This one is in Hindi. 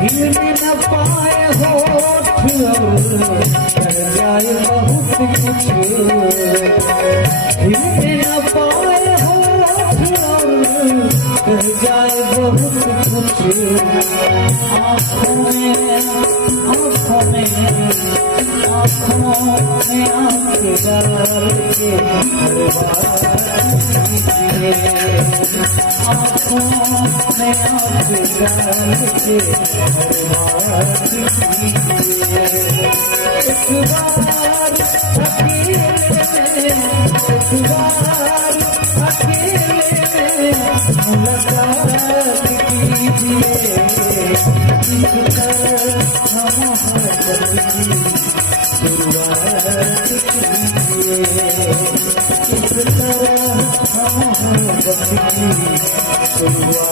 भीड़ न पाए होठ और कर जाए बहुत कुछ। भीड़ न पाए होठ और कर जाए बहुत कुछ। आँखों में आँखों में आँखों में आँख डाल के हर बात कीजिए। आँखों में आँख डाल के हर बात कीजिए। एक बार अकेले में मुलाकात कीजिए। इस तरह मोहब्बत की शुरुआत कीजिए। इस तरह मोहब्बत की शुरुआत